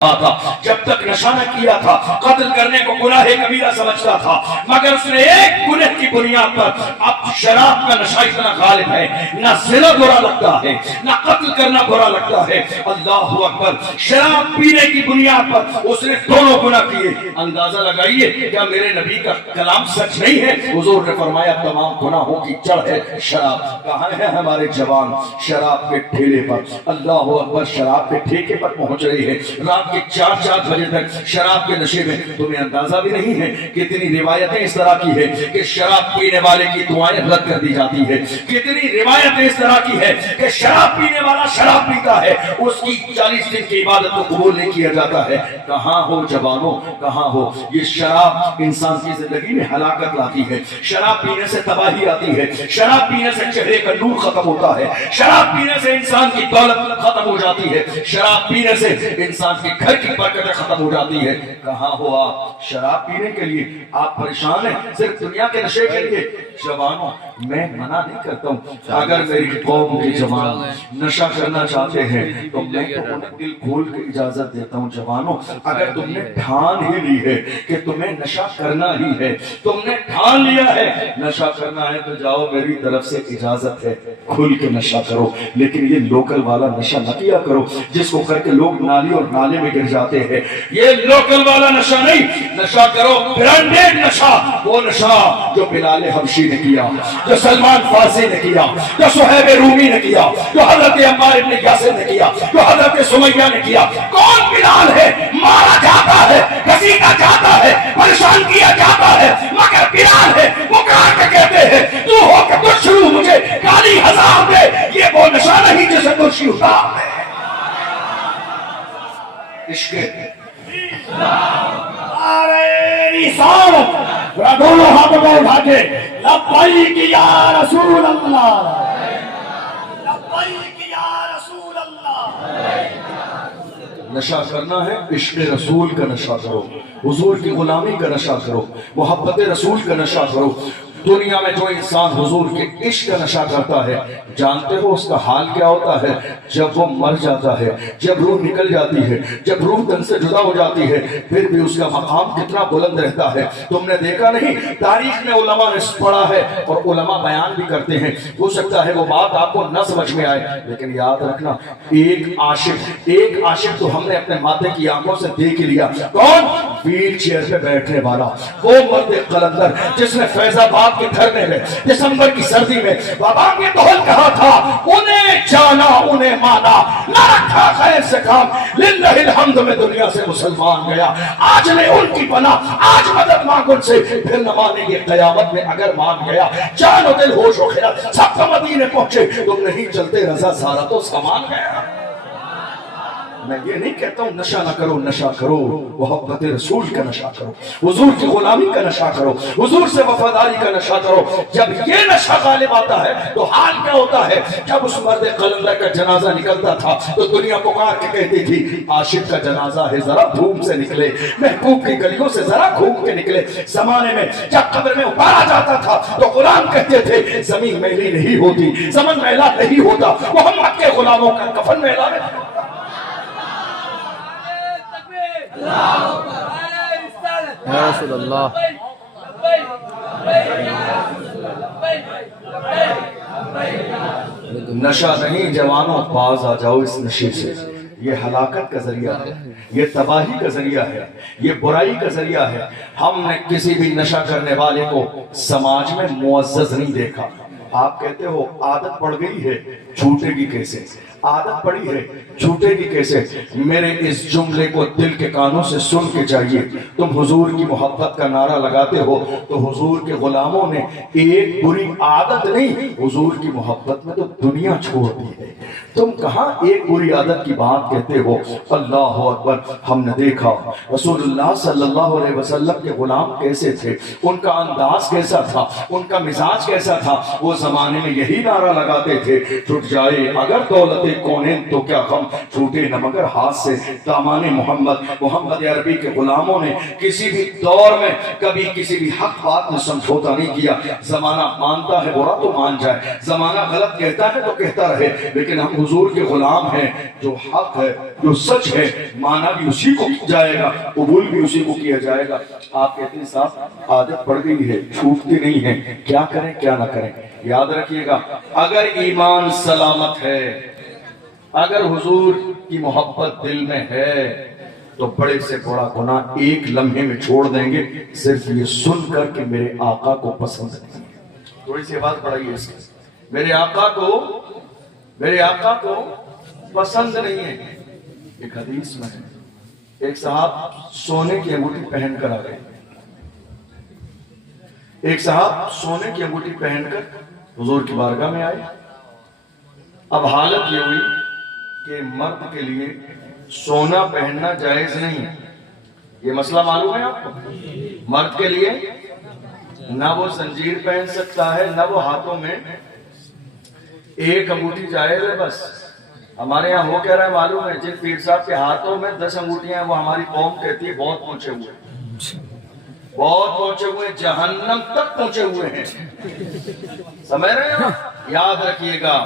تھا، جب تک نشہ نہ کیا تھا قتل کرنے کو گناہ کبیرہ سمجھتا تھا، مگر اس نے ایک گناہ کی بنیاد پر اب شراب کا نشہ اتنا غالب ہے، نہ زنا برا لگتا ہے نہ قتل کرنا برا لگتا ہے۔ اللہ اکبر، شراب پینے کی بنیاد پر اس نے دونوں گناہ کیے۔ اندازہ لگائیے کیا میرے نبی کا کلام سچ نہیں ہے؟ حضور نے فرمایا تمام گناہوں کی جڑ ہے شراب۔ کہاں ہے ہمارے جوان شراب کے ٹھیلے پر؟ اللہ اکبر، شراب کے ٹھیکے پر پہنچ رہی ہے، رات کے 4 بجے تک شراب کے نشے میں۔ تمہیں اندازہ بھی نہیں ہے کتنی روایتیں اس طرح کی ہے کہ شراب پینے والے کی دعائیں رد کر دی جاتی ہے، کتنی روایتیں اس طرح کی ہے کہ شراب پینے والا شراب پیتا ہے، اس کی 40 دن کی عبادت کو قبول نہیں کیا جاتا ہے۔ کہاں ہو جوانوں، کہاں ہو؟ یہ شراب انسان کی زندگی میں ہلاکت لاتی ہے، شراب پینے سے تباہی آتی ہے، شراب پینے سے چہرے کا نور ختم ہوتا ہے، شراب پینے سے انسان کی دولت ختم ہو جاتی ہے، شراب پینے سے انسان کے گھر کی برکتیں ختم ہو جاتی ہے۔ کہاں ہو آپ؟ شراب پینے کے لیے آپ پریشان ہیں صرف دنیا کے نشے کے لیے۔ جوانوں، میں منع نہیں کرتا ہوں، اگر میری قوم کے جوان نشہ کرنا چاہتے ہیں تو میں تو انہیں دل کھول کے اجازت دیتا ہوں۔ جوانوں، اگر تم نے ٹھان ہی لی ہے کہ تمہیں نشہ کرنا ہی ہے، تم نے ٹھان لیا ہے نشہ کرنا ہے، تو جاؤ، میری طرف سے اجازت ہے، کھل کے نشہ کرو، لیکن یہ لوکل والا نشہ نہ کیا کرو جس کو کر کے لوگ نالی اور نالے میں گر جاتے ہیں۔ یہ لوکل والا نشہ نہیں، نشہ کرو برانڈیڈ نشہ، وہ نشہ جو بلال حبشی نے کیا، جو سلمان فارسی نے کیا، جو صہیب رومی نے کیا، جو حضرت عمار ابن یاسر نے کیا، جو حضرت سمیہ نے کیا۔ کون بلال ہے؟ مارا جاتا ہے، گھسیٹا جاتا ہے، پریشان کیا جاتا ہے، مگر بلال ہے، پکار کے کہتے ہیں تو ہو کہ تو شروع مجھے گالی ہزار دے۔ یہ وہ نشہ نہیں جسے تو شیوتا ہے۔ عشق رسالت، دونوں ہاتھوں کو اٹھا کے لبیک یا رسول اللہ، لبیک یا رسول اللہ۔ نشہ کرنا ہے، عشق رسول کا نشہ کرو، حضور کی غلامی کا نشہ کرو، محبت رسول کا نشہ کرو۔ دنیا میں جو انسان حضور کے عشق کا نشہ کرتا ہے، جانتے ہو اس کا حال کیا ہوتا ہے؟ جب وہ مر جاتا ہے، جب روح نکل جاتی ہے، جب روح تن سے جدا ہو جاتی ہے، پھر بھی اس کا مقام کتنا بلند رہتا ہے۔ تم نے دیکھا نہیں؟ تاریخ میں علماء نے پڑھا ہے اور علماء بیان بھی کرتے ہیں، ہو سکتا ہے وہ بات آپ کو نہ سمجھ میں آئے، لیکن یاد رکھنا ایک عاشق تو ہم نے اپنے ماتھے کی آنکھوں سے دیکھ لیا۔ کون؟ ویل چیئر پہ بیٹھنے والا، وہ مرد قلندر جس نے فیض آباد کے دھرنے میں دسمبر کی سردی میں بابا کے دہل کہا تھا، انہیں جانا انہیں مانا، نہ رکھا خیر سے کام، للہ الحمد میں دنیا سے مسلمان گیا۔ آج نے ان کی پناہ، آج مدد مانگ ان سے، پھر نہ مانیں گے قیامت میں اگر مان گیا۔ جان و دل ہوش و خیال سب تو مدینے پہنچے، تم نہیں چلتے رضا سارا تو سامان گیا۔ میں یہ نہیں کہتا ہوں نشہ نہ کرو، نشہ کرو، محبت رسول کا نشہ کرو، حضور کی غلامی کا نشہ کرو، حضور سے وفاداری کا نشہ کرو۔ جب یہ نشہ غالب آتا ہے تو حال کیا ہوتا ہے؟ جب اس مرد قلندر کا جنازہ نکلتا تھا تو دنیا پکار کے کہتی تھی عاشق کا جنازہ ہے، ذرا دھوم سے نکلے، محبوب کی گلیوں سے ذرا گھوم کے نکلے۔ زمانے میں جب قبر میں اتارا جاتا تھا تو غلام کہتے تھے زمین میلی نہیں ہوتی، زمن میلا نہیں ہوتا، محمد کے غلاموں کا کفن میلا نہیں ہوتا۔ یا رسول اللہ، نشہ نہیں جوانوں، باز آ جاؤ اس نشے سے۔ یہ ہلاکت کا ذریعہ ہے، یہ تباہی کا ذریعہ ہے، یہ برائی کا ذریعہ ہے۔ ہم نے کسی بھی نشہ کرنے والے کو سماج میں معزز نہیں دیکھا۔ آپ کہتے ہو عادت پڑ گئی ہے، چھوٹے گی کیسے؟ عادت پڑی ہے، چھوٹے گی کیسے؟ میرے اس جملے کو دل کے کانوں سے سن کے چاہیے۔ تم حضور کی محبت کا نعرہ لگاتے ہو تو حضور کے غلاموں نے ایک بری عادت نہیں، حضور کی محبت میں تو دنیا چھوڑ دی ہے۔ تم کہاں ایک بری عادت کی بات کہتے ہو؟ اللہ اکبر، ہم نے دیکھا رسول اللہ صلی اللہ علیہ وسلم کے غلام کیسے تھے، ان کا انداز کیسا تھا، ان کا مزاج کیسا تھا۔ وہ زمانے میں یہی نعرہ لگاتے تھے، چھٹ جائے اگر دولت کونین تو کیا غم، چھوٹے نہ مگر ہاتھ سے دامان محمد عربی کے غلاموں نے کسی بھی دور میں کبھی کسی بھی حق بات میں سمجھوتا نہیں کیا۔ زمانہ مانتا ہے برا تو مان جائے، زمانہ غلط کہتا ہے تو کہتا رہے، لیکن ہم حضور کے غلام ہیں، جو حق ہے، جو سچ ہے، مانا بھی اسی کو جائے گا، قبول بھی اسی کو کیا جائے گا۔ آپ کہتے ہیں صاحب عادت پڑ گئی ہے، چھوٹتے نہیں ہیں، کیا کریں کیا نہ کریں؟ یاد رکھیے گا، اگر ایمان سلامت ہے، اگر حضور کی محبت دل میں ہے، تو بڑے سے بڑا گناہ ایک لمحے میں چھوڑ دیں گے، صرف یہ سن کر کہ میرے آقا کو پسند نہیں ہے۔ تھوڑی سی بات پڑھائیے اس کی، میرے آقا کو پسند نہیں ہے۔ ایک حدیث میں ہے، ایک صاحب سونے کی انگوٹھی پہن کر آ گئے، ایک صاحب سونے کی انگوٹھی پہن کر حضور کی بارگاہ میں آئے۔ اب حالت یہ ہوئی کہ مرد کے لیے سونا پہننا جائز نہیں ہے، یہ مسئلہ معلوم ہے آپ کو؟ مرد کے لیے نہ وہ زنجیر پہن سکتا ہے، نہ وہ ہاتھوں میں ایک انگوٹھی جائز ہے بس۔ ہمارے یہاں ہو کہہ رہا ہے معلوم ہے، جن پیر صاحب کے ہاتھوں میں 10 انگوٹھیاں ہیں، وہ ہماری قوم کہتی ہے بہت پہنچے ہوئے ہیں، بہت پہنچے ہوئے، جہنم تک پہنچے ہوئے ہیں، سمجھ رہے ہیں؟ یاد رکھیے گا،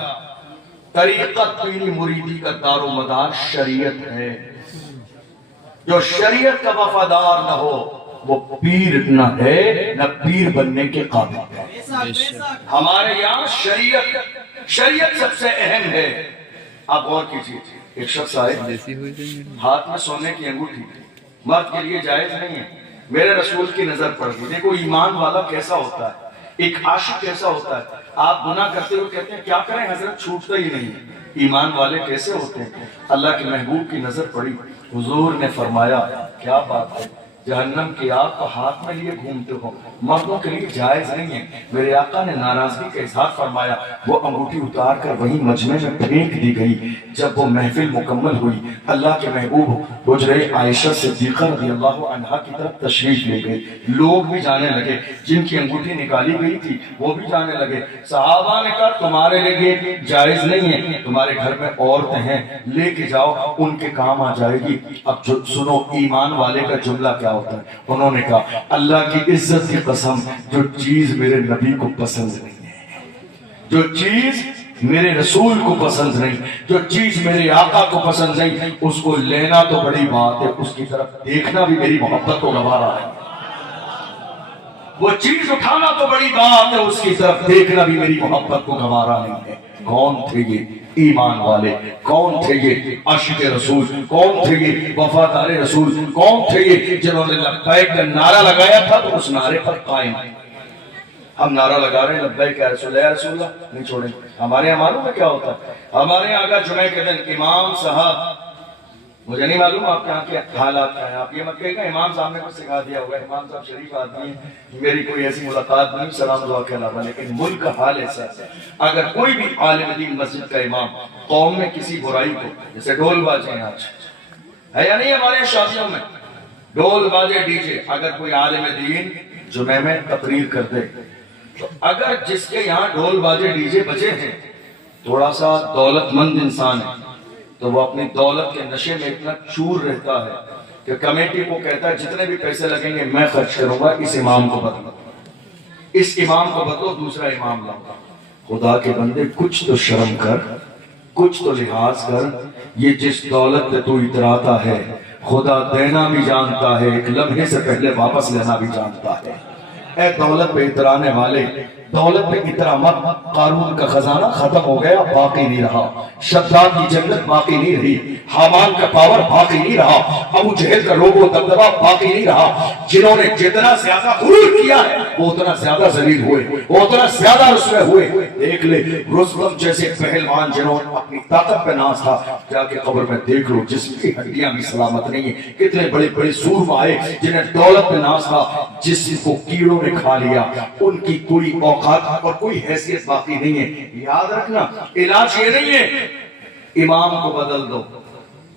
طریقت پیری مریدی کا دار و مدار شریعت ہے، جو شریعت کا وفادار نہ ہو وہ پیر نہ ہے، نہ پیر بننے کے قابل ہے۔ ہمارے یہاں شریعت سب سے اہم ہے۔ آپ غور کیجیے، ایک شخص آئے، ہاتھ میں سونے کی انگوٹھی، مرد کے لیے جائز نہیں ہے، میرے رسول کی نظر پڑ گئی۔ دیکھو ایمان والا کیسا ہوتا ہے، ایک عاشق کیسا ہوتا ہے۔ آپ گناہ کرتے ہوئے کہتے ہیں کیا کریں حضرت، چھوٹتا ہی نہیں ہے۔ ایمان والے کیسے ہوتے ہیں؟ اللہ کے محبوب کی نظر پڑی، حضور نے فرمایا کیا بات ہے، جہنم کی آگ کو ہاتھ میں لیے گھومتے ہو، مردوں کے لیے جائز نہیں ہے۔ میرے آقا نے ناراضگی کا اظہار فرمایا، وہ انگوٹھی اتار کر وہیں مجمع میں پھینک دی گئی۔ جب وہ محفل مکمل ہوئی، اللہ کے محبوب حجرہ عائشہ صدیقہ رضی اللہ عنہا کی طرف تشریف لے گئے۔ لوگ بھی جانے لگے، جن کی انگوٹھی نکالی گئی تھی وہ بھی جانے لگے۔ صحابہ نے کہا تمہارے لیے جائز نہیں ہے، تمہارے گھر میں عورتیں ہیں، لے کے جاؤ، ان کے کام آ جائے گی۔ اب سنو ایمان والے کا جملہ کیا ہوتا ہے، انہوں نے کہا اللہ کی عزت کی قسم، جو چیز میرے نبی کو پسند نہیں ہے، جو چیز میرے رسول کو پسند نہیں، جو چیز میرے آقا کو پسند نہیں، اس کو لینا تو بڑی بات ہے، اس کی طرف دیکھنا بھی میری محبت کو گوارا ہے۔ وہ چیز اٹھانا تو بڑی بات ہے، اس کی طرف دیکھنا بھی میری محبت کو گوارا نہیں ہے۔ کون تھے یہ ایمان والے؟ کون تھے یہ عاشق رسول؟ کون تھے یہ وفادار رسول؟ کون تھے یہ جنہوں نے لبیک کا نعرہ لگایا تھا تو اس نعرے پر قائم ہے؟ ہم نعرہ لگا رہے ہیں لبیک یا رسول اللہ، یا رسول اللہ نہیں چھوڑیں۔ ہمارے یہاں معلوم ہے کیا ہوتا ہے؟ ہمارے یہاں اگر جمعہ کے دن امام صاحب، مجھے نہیں معلوم آپ کے یہاں کے حالات کیا ہیں، آپ یہ مت کہے گا امام صاحب نے کچھ سکھا دیا ہوگا، امام صاحب شریف آدمی ہیں، میری کوئی ایسی ملاقات نہیں، سلام دعا کے علاوہ، لیکن ملک کا حال ایسا ہے۔ اگر کوئی بھی عالم دین مسجد کا امام قوم میں کسی برائی کو، جیسے ڈھول باجے ہیں آج ہے یا نہیں ہمارے شادیوں میں ڈھول باجے ڈی جے، اگر کوئی عالم دین جمعہ میں تقریر کر دے، تو اگر جس کے یہاں ڈھول باجے ڈی جے بجے ہیں تھوڑا سا دولت مند انسان ہے، تو وہ اپنی دولت کے نشے میں اتنا چور رہتا ہے کہ کمیٹی کو کہتا ہے جتنے بھی پیسے لگیں گے میں خرچ کروں گا، اس امام کو بدلو، اس امام کو بدلو، دوسرا امام لاؤں گا۔ خدا کے بندے کچھ تو شرم کر، کچھ تو لحاظ کر، یہ جس دولت پہ تو اتراتا ہے خدا دینا بھی جانتا ہے، ایک لمحے سے پہلے واپس لینا بھی جانتا ہے۔ اے دولت پہ اترانے والے، دولت پہ اترا مت، قارون کا خزانہ ختم ہو گیا، باقی نہیں رہا، شداد کی جنت باقی نہیں رہی، حامان کا پاور باقی نہیں رہا، ابو جہل کا روب و دبدبہ باقی نہیں رہا۔ جنہوں نے جتنا زیادہ غرور کیا ہے وہ اتنا زیادہ ذلیل ہوئے، وہ اتنا زیادہ رسوا ہوئے۔ دیکھ لے رستم جیسے پہلوان جنہوں نے اپنی طاقت پہ ناز تھا، جا کے قبر میں دیکھ لو جسم کی ہڈیاں بھی سلامت نہیں ہیں۔ کتنے بڑے بڑے سورما آئے جنہیں دولت پہ ناز تھا، جسم کو کیڑوں نے کھا لیا، ان کی کوئی اوقات اور کوئی حیثیت باقی نہیں ہے۔ یاد رکھنا علاج یہ نہیں ہے امام کو بدل دو،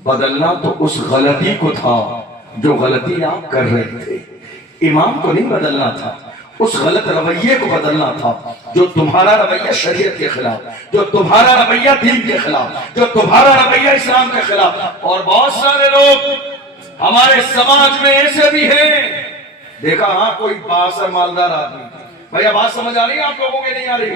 بدلنا تو اس غلطی کو تھا جو غلطی آپ کر رہے تھے، امام کو نہیں بدلنا تھا، اس غلط رویے کو بدلنا تھا جو تمہارا رویہ شریعت کے خلاف، جو تمہارا رویہ دین کے خلاف، جو تمہارا رویہ اسلام کے خلاف۔ اور بہت سارے لوگ ہمارے سماج میں ایسے بھی ہیں، دیکھا ہاں کوئی بااثر مالدار آدمی، بھئی بات سمجھ آ رہی ہے آپ لوگوں کے نہیں آ رہی؟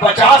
50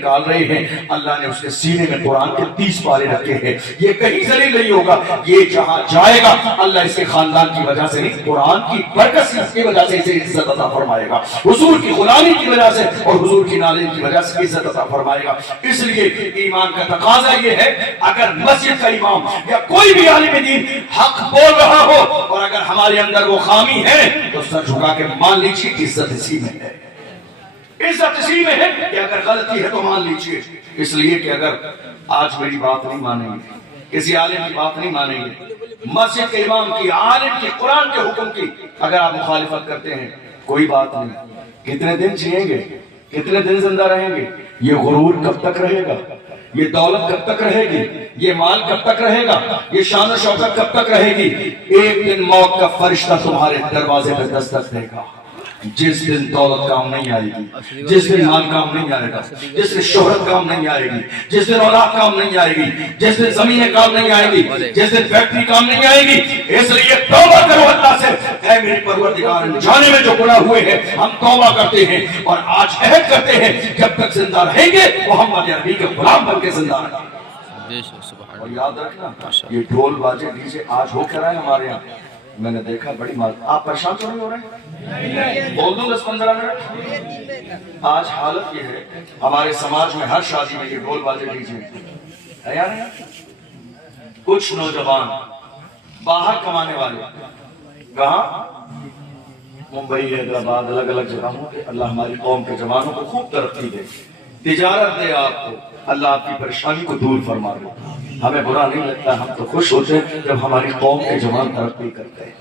نکال رہے ہیں، اللہ نے اس کے سینے میں قرآن کے 30 پارے رکھے ہیں، یہ کہیں ذلیل نہیں ہوگا، یہ جہاں جائے گا اللہ اس کے خاندان کی وجہ سے نہیں، قرآن کی برکت سے، اس کی وجہ سے اسے عزت عطا فرمائے گا، حضور کی غلامی کی وجہ سے اور حضور کی نالین کی وجہ سے عزت عطا فرمائے گا۔ اس لیے ایمان کا تقاضا یہ ہے، اگر مسجد کا امام یا کوئی بھی عالم دین حق بول رہا ہو اور اگر ہمارے اندر وہ خامی ہے تو سر جھکا کے مان لیجیے کہ عزت اسی میں ہے، عزت اسی میں ہے کہ اگر غلطی ہے تو مان لیجیے۔ اس لیے کہ اگر آج میری بات نہیں مانیں گے، کسی عالم کی بات نہیں مانیں گے، مسجد کے امام کی، عالم کی، قرآن کے حکم کی اگر آپ مخالفت کرتے ہیں، کوئی بات نہیں، کتنے دن جئیں گے، کتنے دن زندہ رہیں گے، یہ غرور کب تک رہے گا، یہ دولت کب تک رہے گی، یہ مال کب تک رہے گا، یہ شان و شوکت کب تک رہے گی؟ ایک دن موت کا فرشتہ تمہارے دروازے پہ دستک دے گا، جس دن دولت کام نہیں آئے گی، جس دن مال کام نہیں آئے گا، جس دن شہرت کام نہیں آئے گی، جس دن اولاد کام نہیں آئے گی، جس دن زمینیں کام نہیں آئے گی، جس دن فیکٹری کام نہیں آئے گی۔ اس لیے توبہ کرو اللہ سے، اے میری پروردگار، جانے میں جو گناہ ہوئے ہیں ہم توبہ کرتے ہیں اور آج عہد کرتے ہیں جب تک زندہ رہیں گے محمد عربی کے غلام بن کے زندہ رہیں گے۔ اور یاد رکھنا یہ ڈھول باجے ڈی جے آج ہو کر آئے ہمارے یہاں، میں نے دیکھا بڑی مال، آپ پریشان تو نہیں ہو رہے ہیں؟ بول دوں 10-15 منٹ۔ آج حالت یہ ہے ہمارے سماج میں ہر شادی میں یہ ڈھول باجے ڈی جے ہے یا نہیں؟ کچھ نوجوان باہر کمانے والے، کہاں؟ ممبئی، حیدرآباد، الگ الگ جگہوں پہ، اللہ ہماری قوم کے جوانوں کو خوب ترقی دے، تجارت دے، آپ کو اللہ آپ کی پریشانی کو دور فرما دے۔ ہمیں برا نہیں لگتا، ہم تو خوش ہوتے ہیں جب ہماری قوم کے جوان ترقی کرتے ہیں،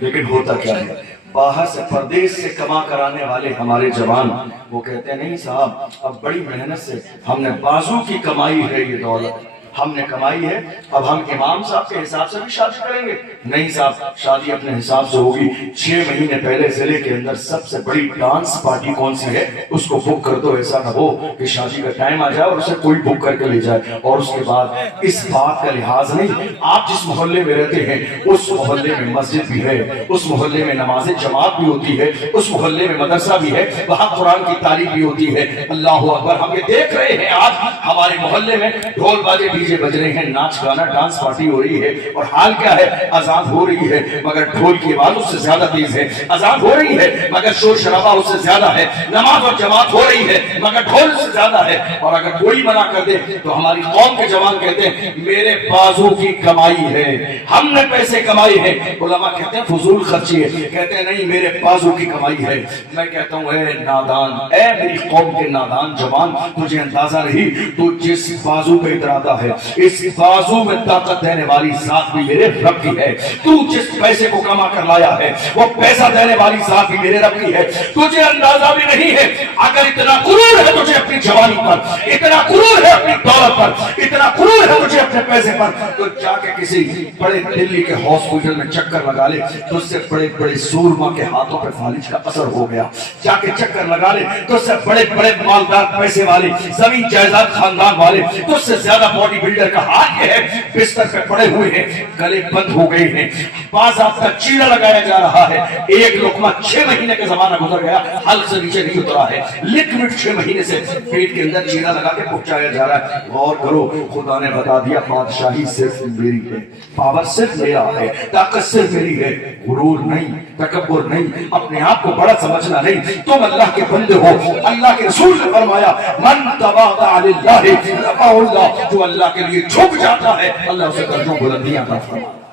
لیکن ہوتا کیا ہے، باہر سے پردیس سے کما کر آنے والے ہمارے جوان وہ کہتے ہیں نہیں صاحب اب بڑی محنت سے ہم نے بازو کی کمائی ہے، یہ دولت ہم نے کمائی ہے، اب ہم امام صاحب کے حساب سے بھی شادی کریں گے؟ نہیں صاحب، شادی اپنے حساب سے ہوگی، 6 مہینے پہلے ضلع کے اندر سب سے بڑی ڈانس پارٹی کون سی ہے اس کو بک کر دو، ایسا نہ ہو کہ شادی کا ٹائم آ جائے اور اسے کوئی بک کر کے لے جائے، اور اس کے بعد اس بات کا لحاظ نہیں، آپ جس محلے میں رہتے ہیں اس محلے میں مسجد بھی ہے، اس محلے میں نماز جماعت بھی ہوتی ہے، اس محلے میں مدرسہ بھی ہے، وہاں قرآن کی تعلیم بھی ہوتی ہے۔ اللہ اکبر، ہم یہ دیکھ رہے ہیں آج ہمارے محلے میں ڈھول باجے ڈیجے بج رہے ہیں، ناچ گانا ڈانس پارٹی ہو رہی ہے، اور حال کیا ہے، اذان ہو رہی ہے مگر ڈھول کی آواز اس سے زیادہ تیز ہے، اذان ہو رہی ہے مگر شور شرابہ اس سے زیادہ ہے، نماز اور جماعت ہو رہی ہے مگر ڈھول اس سے زیادہ ہے، اور اگر کوئی منع کر دے تو ہماری قوم کے جوان کہتے ہیں میرے بازو کی کمائی ہے، ہم نے پیسے کمائے ہیں، علماء کہتے ہیں فضول خرچی ہے، کہتے ہیں نہیں میرے بازو کی کمائی ہے۔ میں کہتا ہوں اے نادان، اے میری قوم کے نادان جوان، تجھے اندازہ نہیں تو جس بازو پہ اتراتا ہے اس بازو میں طاقت دینے والی ذات بھی میرے رب کی ہے، تو جس پیسے کو کما کر لایا ہے وہ پیسہ دینے والی ذات بھی میرے رب کی ہے، تجھے اندازہ بھی نہیں ہے۔ اگر اتنا غرور ہے تجھے اپنی جوانی پر، اتنا غرور ہے اپنی دولت پر، اتنا غرور ہے تجھے اپنے پیسے پر، تو جا کے کسی بڑے دلی کے ہاسپٹل میں چکر لگا لے، تو اس سے بڑے بڑے سورما کے ہاتھوں پہ فالج کا اثر ہو گیا، جا کے چکر لگا لے تو اس سے بڑے بڑے مالدار پیسے والے زمین جائیداد خاندان والے، تو اس سے زیادہ باڈی بلڈر کا حال یہ ہے بستر پہ پڑے ہوئے ہیں، گلے بند ہو گئے ہیں، بعض آپ کا چیرا لگایا جا رہا ہے، ایک لقمہ 6 مہینے کا زمانہ گزر گیا حلق سے نیچے نہیں اترا ہے، لکوڈ 6 مہینے سے پیٹ کے اندر چیرا لگا کے پہنچایا جا رہا ہے۔ غور کرو، خدا نے بتا دیا بادشاہی صرف میری ہے، پاور صرف میرا ہے، طاقت صرف میری ہے، غرور نہیں، تکبر نہیں، اپنے آپ کو بڑا سمجھنا نہیں، تم اللہ کے بندے ہو۔ اللہ کے رسول نے فرمایا من تواضع للہ رفعہ اللہ، جو اللہ کے لیے جھک جاتا ہے اللہ اسے درجوں بلندیاں عطا فرماتا ہے۔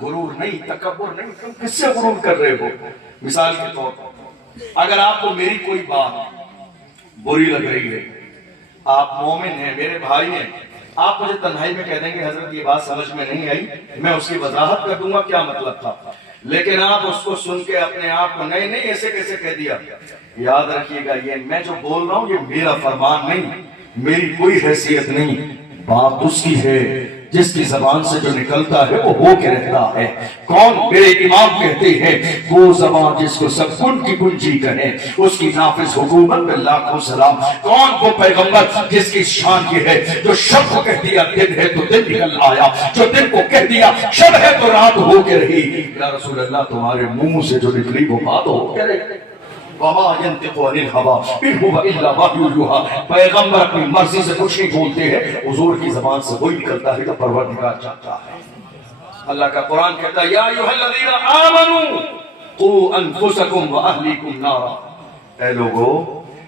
غرور نہیں، تکبر نہیں، تم کس سے غرور کر رہے ہو؟ مثال کے طور پر اگر آپ کو میری کوئی بات بری لگ رہی ہے، آپ مومن ہیں، میرے بھائی ہیں، آپ مجھے تنہائی میں کہہ دیں گے حضرت یہ بات سمجھ میں نہیں آئی، میں اس کی وضاحت کر دوں گا کیا مطلب تھا، لیکن آپ اس کو سن کے اپنے آپ کو نہیں ایسے کیسے کہہ دیا، یاد رکھیے گا یہ میں جو بول رہا ہوں یہ میرا فرمان نہیں، میری کوئی حیثیت نہیں، بات اس کی ہے جس کی زبان سے جو نکلتا ہے وہ ہو کے رہتا ہے۔ کون؟ میرے امام کہتے ہیں وہ زبان جس کو سب کن کی کنجی کہیں اس کی نافذ حکومت پہ لاکھوں سلام۔ کون وہ پیغمبر جس کی شان یہ ہے جو شب کو کہہ دیا دن ہے تو دن نکل آیا، جو دن کو کہہ دیا شب ہے تو رات ہو کے رہی۔ یا رسول اللہ تمہارے منہ سے جو نکلی وہ بات ہو کے رہی۔ وما ينطق عن الهوى ان هو الا وحی یوحی، پیغمبر اپنی مرضی سے کچھ نہیں بولتے ہیں، حضور کی زبان سے وہی نکلتا ہے جو پروردگار چاہتا ہے۔ اللہ کا قرآن کہتا ہے یا ایھا الذین آمنوا قوا انفسکم واہلیکم نارا، اے لوگو،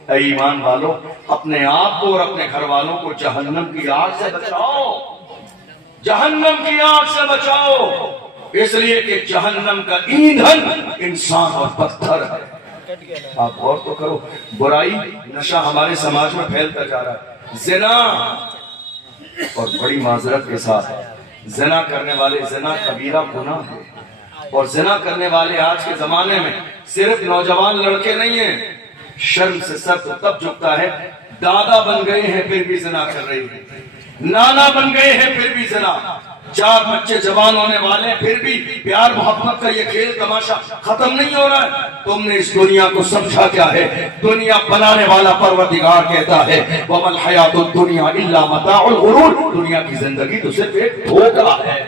اے ایمان والو، اپنے آپ کو اور اپنے گھر والوں کو جہنم کی آگ سے بچاؤ، جہنم کی آگ سے بچاؤ، اس لیے کہ جہنم کا ایندھن انسان اور پتھر ہے۔ آپ غور تو کرو، برائی نشہ ہمارے سماج میں پھیلتا جا رہا ہے، زنا، اور بڑی معذرت کے ساتھ زنا کرنے والے، زنا کبیرہ گناہ ہے، اور زنا کرنے والے آج کے زمانے میں صرف نوجوان لڑکے نہیں ہیں، شرم سے سر تو تب جھکتا ہے، دادا بن گئے ہیں پھر بھی زنا کر رہے ہیں، نانا بن گئے ہیں پھر بھی زنا، 4 بچے جوان ہونے والے ہیں پھر بھی پیار محبت کا یہ کھیل تماشا ختم نہیں ہو رہا ہے۔ تم نے اس دنیا کو سمجھا کیا ہے؟ دنیا بنانے والا پروردگار کہتا ہے وَمَا الْحَيَاةُ الدُّنْيَا إِلَّا مَتَاعُ الْغُرُورِ، دنیا کی زندگی تو صرف ایک دھوکہ ہے۔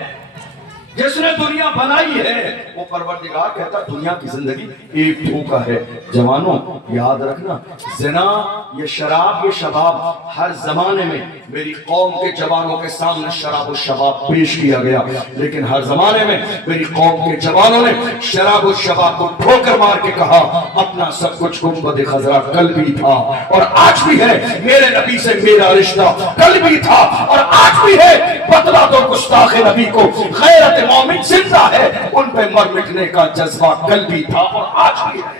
جس نے دنیا بنائی ہے وہ پروردگار کہتا ہے دنیا کی زندگی ایک دھوکہ ہے۔ جوانوں یاد رکھنا، زنا، یہ شراب، یہ شباب ہر زمانے میں میری قوم کے جوانوں کے سامنے شراب و شباب پیش کیا گیا، لیکن ہر زمانے میں میری قوم کے جوانوں نے شراب و شباب کو ٹھوکر مار کے کہا اپنا سب کچھ گنبد خضرا کل بھی تھا اور آج بھی ہے، میرے نبی سے میرا رشتہ کل بھی تھا اور آج بھی ہے، بتلا دو گستاخ نبی کو غیرت مومن زندہ ہے، ان پہ مر مٹنے کا جذبہ کل بھی تھا اور آج بھی ہے۔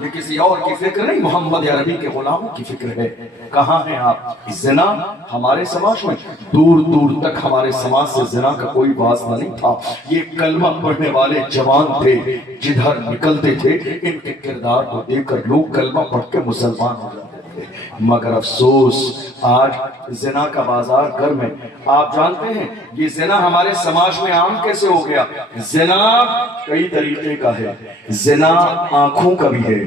یہ کسی اور کی فکر نہیں، محمد عربی کے غلاموں کی فکر ہے۔ کہاں ہیں آپ؟ زنا ہمارے سماج میں دور دور تک ہمارے سماج سے زنا کا کوئی واسطہ نہیں تھا۔ یہ کلمہ پڑھنے والے جوان تھے، جدھر نکلتے تھے ان کے کردار کو دیکھ کر لوگ کلمہ پڑھ کے مسلمان ہو جاتے تھے، مگر افسوس آج زنا کا بازار گرم ہے۔ آپ جانتے ہیں یہ زنا ہمارے سماج میں عام کیسے ہو گیا؟ زنا کئی طریقے کا ہے، زنا آنکھوں کا بھی ہے،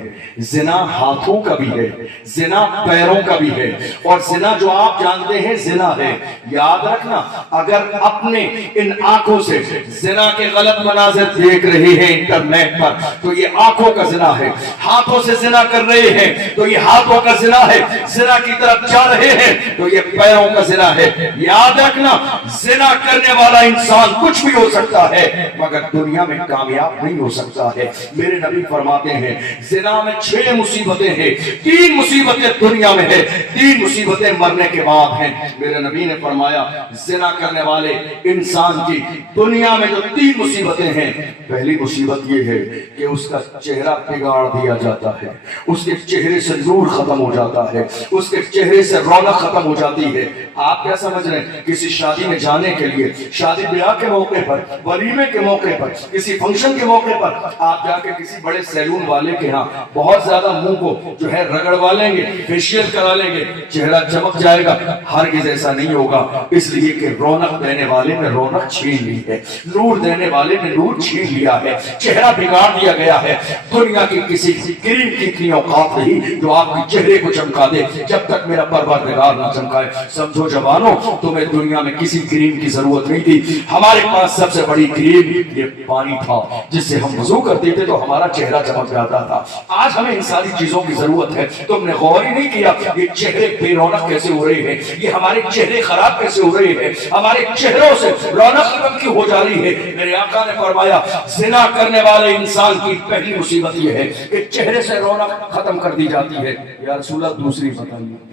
زنا ہاتھوں کا بھی ہے، زنا پیروں کا بھی ہے، اور زنا جو آپ جانتے ہیں زنا ہے۔ یاد رکھنا، اگر اپنے ان آنکھوں سے زنا کے غلط مناظر دیکھ رہے ہیں انٹرنیٹ پر تو یہ آنکھوں کا زنا ہے، ہاتھوں سے زنا کر رہے ہیں تو یہ ہاتھوں کا زنا ہے، زنا کی طرف جا رہے ہیں تو یہ پیروں کا زنا ہے۔ یاد رکھنا، زنا کرنے والا انسان کچھ بھی ہو سکتا ہے مگر دنیا میں کامیاب نہیں ہو سکتا ہے۔ میرے نبی فرماتے ہیں زنا میں 6 مصیبتیں ہیں، 3 مصیبتیں دنیا میں ہیں، 3 مصیبتیں مرنے کے بعد ہیں۔ میرے نبی نے فرمایا زنا کرنے والے انسان کی دنیا میں جو 3 مصیبتیں ہیں، پہلی مصیبت یہ ہے کہ اس کا چہرہ بگاڑ دیا جاتا ہے، اس کے چہرے سے نور ختم ہو جاتا ہے، اس کے چہرے سے رونق ختم ہو جاتی ہے۔ آپ کیا سمجھ رہے ہیں؟ کسی شادی میں جانے کے لیے، شادی بیاہ کے موقع پر، ولیمے کے موقع پر، کسی فنکشن کے موقع پر آپ جا کے کسی بڑے سیلون والے کے ہاں بہت زیادہ منہ کو جو ہے رگڑوا لیں گے، فیشیل کرا لیں گے، چہرہ چمک جائے گا۔ ہرگز ایسا نہیں ہوگا، اس لیے کہ رونق دینے والے نے رونق چھین لی ہے، نور دینے والے نے نور چھین لیا ہے، چہرہ بگاڑ دیا گیا ہے۔ دنیا کی کسی کریم کی اتنی اوقات نہیں جو آپ کے چہرے کو چمکا دے جب تک میرا پروردگار نہ چمکائے۔ سمجھو جوانوں، تمہیں دنیا میں کسی کریم کی ضرورت نہیں تھی، ہمارے پاس سب سے بڑی کریم یہ پانی تھا، جس سے ہم وضو کرتے تھے تو ہمارا چہرہ چمک جاتا تھا۔ آج ہمیں ان ساری چیزوں کی ضرورت ہے۔ تم نے غور ہی نہیں کیا یہ چہرے بے رونق کیسے ہو رہے ہیں، یہ ہمارے چہرے خراب کیسے ہو رہے ہیں، ہمارے چہروں سے رونق ختم کی ہو جا رہی ہے۔ میرے آقا نے فرمایا زنا کرنے والے انسان کی پہلی مصیبت یہ ہے کہ چہرے سے رونق ختم کر دی جاتی ہے۔ یا رسول اللہ دوسری بتائیے۔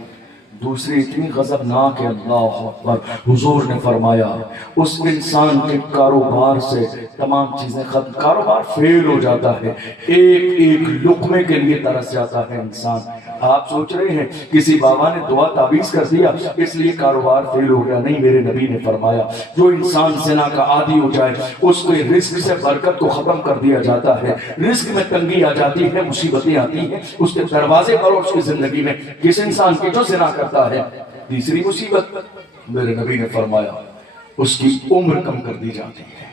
دوسری اتنی غضبناک ہے، اللہ اکبر، حضور نے فرمایا اس انسان کے کاروبار سے تمام چیزیں ختم، کاروبار فیل ہو جاتا ہے، ایک ایک لقمے کے لیے ترس جاتا ہے انسان۔ آپ سوچ رہے ہیں کسی بابا نے دعا تعویذ کر دیا اس لیے کاروبار فیل ہو گیا؟ نہیں، میرے نبی نے فرمایا جو انسان زنا کا عادی ہو جائے اس کو رزق سے برکت کو ختم کر دیا جاتا ہے، رزق میں تنگی آ جاتی ہے، مصیبتیں آتی ہیں اس کے دروازے پر اور اس کی زندگی میں۔ کس انسان کی جو زنا کرتا ہے، تیسری مصیبت میرے نبی نے فرمایا اس کی عمر کم کر دی جاتی ہے۔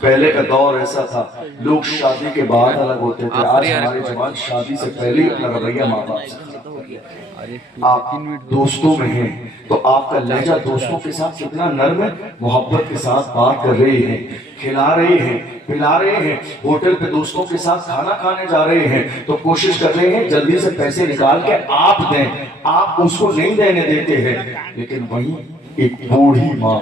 پہلے کا دور ایسا تھا لوگ شادی کے بعد الگ ہوتے تھے، آج ہمارے جوان شادی سے پہلے ہی اپنا رویہ ماں باپ سے آپ دوستوں میں ہیں تو آپ کا لہجہ دوستوں کے ساتھ کتنا نرم ہے، محبت کے ساتھ بات کر رہے ہیں، کھلا رہے ہیں، پلا رہے ہیں، ہوٹل پہ دوستوں کے ساتھ کھانا کھانے جا رہے ہیں تو کوشش کر رہے ہیں جلدی سے پیسے نکال کے آپ دیں، آپ اس کو نہیں دینے دیتے ہیں، لیکن وہیں ایک بوڑھی ماں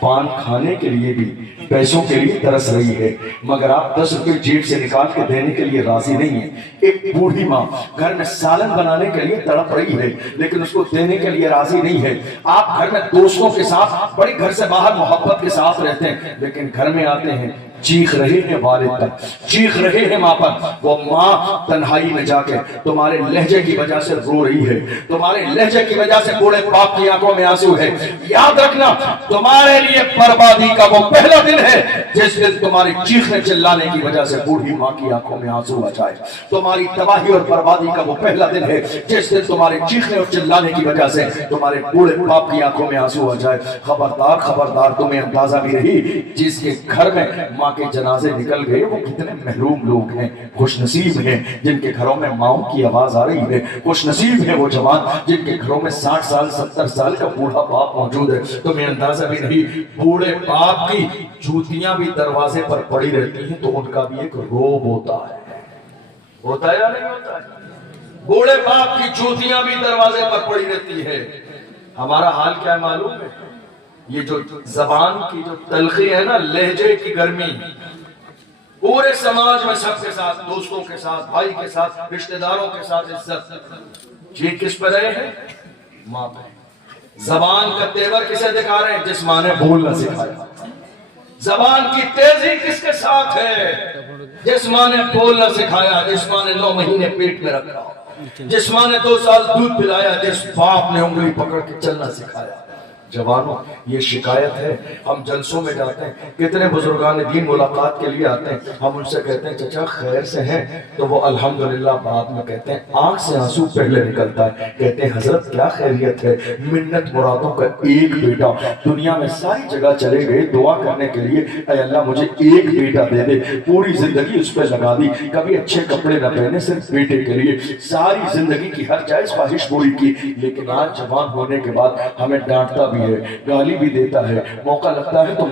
پان کھانے کے لیے بھی پیسوں کے لیے ترس رہی ہے، مگر آپ 10 روپے جیب سے نکال کے دینے کے لیے راضی نہیں ہیں۔ ایک بوڑھی ماں گھر میں سالن بنانے کے لیے تڑپ رہی ہے لیکن اس کو دینے کے لیے راضی نہیں ہے۔ آپ گھر میں دوستوں کے ساتھ بڑی گھر سے باہر محبت کے ساتھ رہتے ہیں لیکن گھر میں آتے ہیں چیخ رہے ہیں والد پر، چیخ رہے ہیں ماں پر، وہ ماں تنہائی میں جا کے تمہارے لہجے کی وجہ سے رو رہی ہے، تمہارے لہجے کی وجہ سے بوڑھے باپ کی آنکھوں میں آنسو ہے۔ یاد رکھنا تمہارے لیے بربادی کا وہ پہلا دن ہے جس دن تمہاری چیخنے چلانے کی وجہ سے بوڑھی ماں کی آنکھوں میں آنسو آ جائے، تمہاری تباہی اور بربادی کا وہ پہلا دن ہے جس دن تمہارے چیخنے اور چلانے کی وجہ سے تمہارے بوڑھے باپ کی آنکھوں میں آنسو آ جائے۔ خبردار خبردار، تمہیں اندازہ بھی رہی جس کے گھر میں ماں کے جنازے نکل گئے وہ کتنے محروم لوگ ہیں، خوش نصیب ہیں جن کے گھروں میں ماؤں کی آواز آ رہی ہے، خوش نصیب ہے وہ جوان جن کے گھروں میں 60 سال 70 سال کا بوڑھا باپ موجود ہے۔ تمہیں اندازہ بھی نہیں، بوڑھے باپ کی جوتیاں بھی دروازے پر پڑی رہتی ہیں تو ان کا بھی ایک روب ہوتا ہے یا نہیں ہوتا ہے؟ بوڑھے باپ کی جوتیاں بھی دروازے پر پڑی رہتی ہے۔ ہمارا حال کیا ہے معلوم ہے؟ یہ جو زبان کی جو تلخی ہے نا، لہجے کی گرمی، پورے سماج میں سب کے ساتھ، دوستوں کے ساتھ، بھائی کے ساتھ، رشتہ داروں کے ساتھ عزت، یہ کس پر رہے ہیں؟ ماں پہ۔ زبان کا تیور کسے دکھا رہے ہیں؟ جس ماں نے بولنا سکھایا۔ زبان کی تیزی کس کے ساتھ ہے؟ جس ماں نے بولنا سکھایا، جس ماں نے 9 مہینے پیٹ میں رکھا، جس ماں نے 2 سال دودھ پلایا، جس باپ نے انگلی پکڑ کے چلنا سکھایا۔ جوانوں، یہ شکایت ہے، ہم جلسوں میں جاتے ہیں، کتنے بزرگان دین ملاقات کے لیے آتے ہیں، ہم ان سے کہتے ہیں چچا خیر سے ہیں تو وہ الحمدللہ بعد میں کہتے ہیں آنکھ سے آنسو پہلے نکلتا ہے، کہتے ہیں حضرت کیا خیریت ہے، منت مرادوں کا ایک بیٹا، دنیا میں ساری جگہ چلے گئے دعا کرنے کے لیے، اے اللہ مجھے ایک بیٹا دے دے، پوری زندگی اس پہ لگا دی، کبھی اچھے کپڑے نہ پہنے صرف بیٹے کے لیے، ساری زندگی کی ہر جائز خواہش پوری کی، لیکن آج جوان ہونے کے بعد ہمیں ڈانٹتا بھی ہے، گالی بھی دیتا ہے، موقع لگتا ہے تو